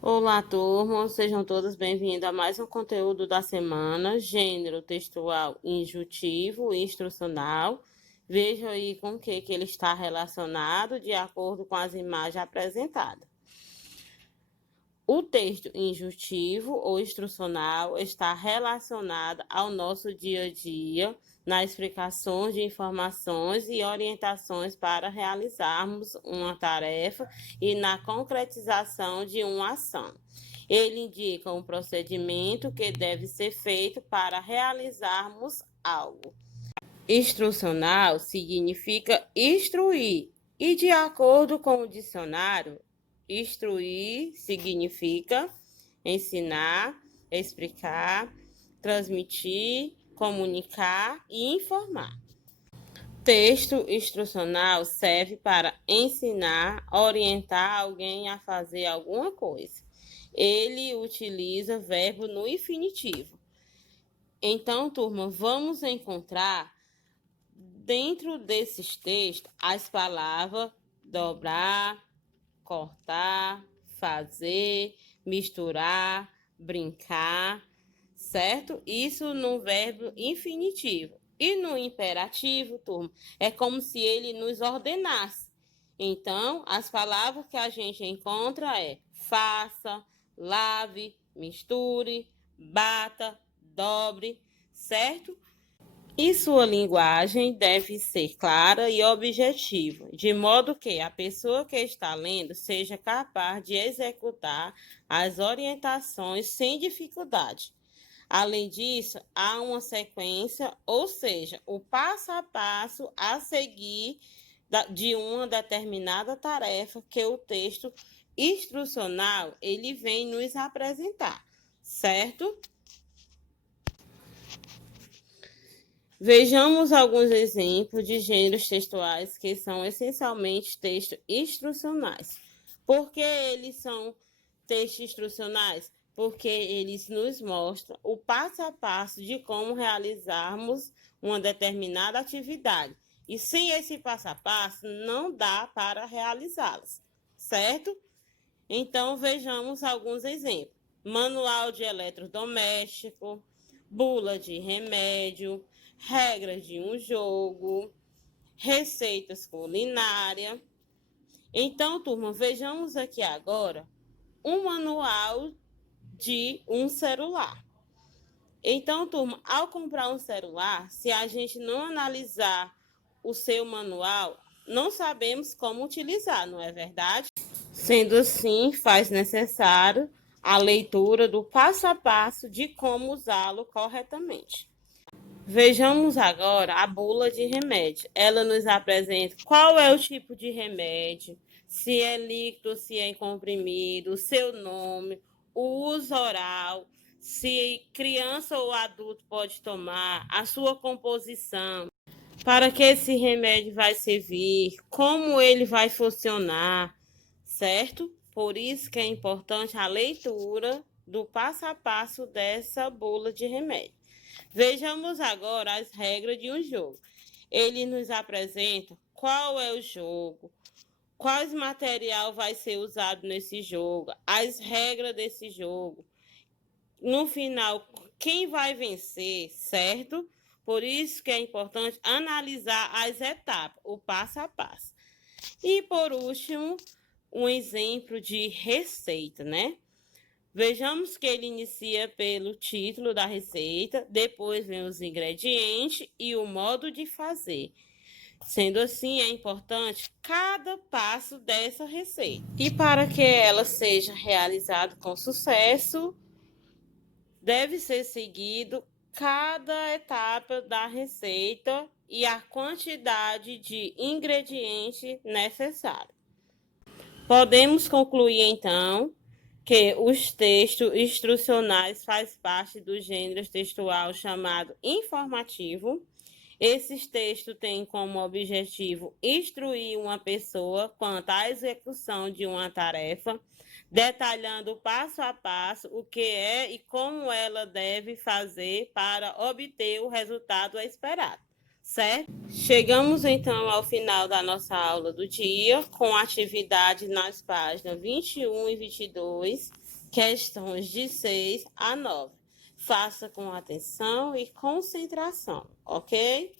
Olá, turma, sejam todos bem-vindos a mais um conteúdo da semana, gênero textual injuntivo e instrucional. Veja aí com o que ele está relacionado de acordo com as imagens apresentadas. O texto injuntivo ou instrucional está relacionado ao nosso dia a dia, nas explicações de informações e orientações para realizarmos uma tarefa e na concretização de uma ação. Ele indica um procedimento que deve ser feito para realizarmos algo. Instrucional significa instruir, e de acordo com o dicionário, instruir significa ensinar, explicar, transmitir, comunicar e informar. Texto instrucional serve para ensinar, orientar alguém a fazer alguma coisa. Ele utiliza verbo no infinitivo. Então, turma, vamos encontrar dentro desses textos as palavras dobrar, cortar, fazer, misturar, brincar, certo? Isso no verbo infinitivo. E no imperativo, turma, é como se ele nos ordenasse. Então, as palavras que a gente encontra é faça, lave, misture, bata, dobre, certo? E sua linguagem deve ser clara e objetiva, de modo que a pessoa que está lendo seja capaz de executar as orientações sem dificuldade. Além disso, há uma sequência, ou seja, o passo a passo a seguir de uma determinada tarefa que o texto instrucional ele vem nos apresentar, certo? Vejamos alguns exemplos de gêneros textuais que são essencialmente textos instrucionais. Por que eles são textos instrucionais? Porque eles nos mostram o passo a passo de como realizarmos uma determinada atividade. E sem esse passo a passo, não dá para realizá-las, certo? Então, vejamos alguns exemplos. Manual de eletrodoméstico, bula de remédio, regras de um jogo, receitas culinárias. Então, turma, vejamos aqui agora um manual de um celular. Então, turma, ao comprar um celular, se a gente não analisar o seu manual, não sabemos como utilizar, não é verdade? Sendo assim, faz necessário a leitura do passo a passo de como usá-lo corretamente. Vejamos agora a bula de remédio. Ela nos apresenta qual é o tipo de remédio, se é líquido, se é em comprimido, o seu nome, o uso oral, se criança ou adulto pode tomar, a sua composição, para que esse remédio vai servir, como ele vai funcionar, certo? Por isso que é importante a leitura do passo a passo dessa bula de remédio. Vejamos agora as regras de um jogo. Ele nos apresenta qual é o jogo, quais material vai ser usado nesse jogo, as regras desse jogo. No final, quem vai vencer, certo? Por isso que é importante analisar as etapas, o passo a passo. E por último, um exemplo de receita, né? Vejamos que ele inicia pelo título da receita, depois vem os ingredientes e o modo de fazer. Sendo assim, é importante cada passo dessa receita. E para que ela seja realizada com sucesso, deve ser seguido cada etapa da receita e a quantidade de ingredientes necessários. Podemos concluir então que os textos instrucionais fazem parte do gênero textual chamado informativo. Esses textos têm como objetivo instruir uma pessoa quanto à execução de uma tarefa, detalhando passo a passo o que é e como ela deve fazer para obter o resultado esperado, certo? Chegamos então ao final da nossa aula do dia, com atividade nas páginas 21 e 22, questões de 6 a 9. Faça com atenção e concentração, ok?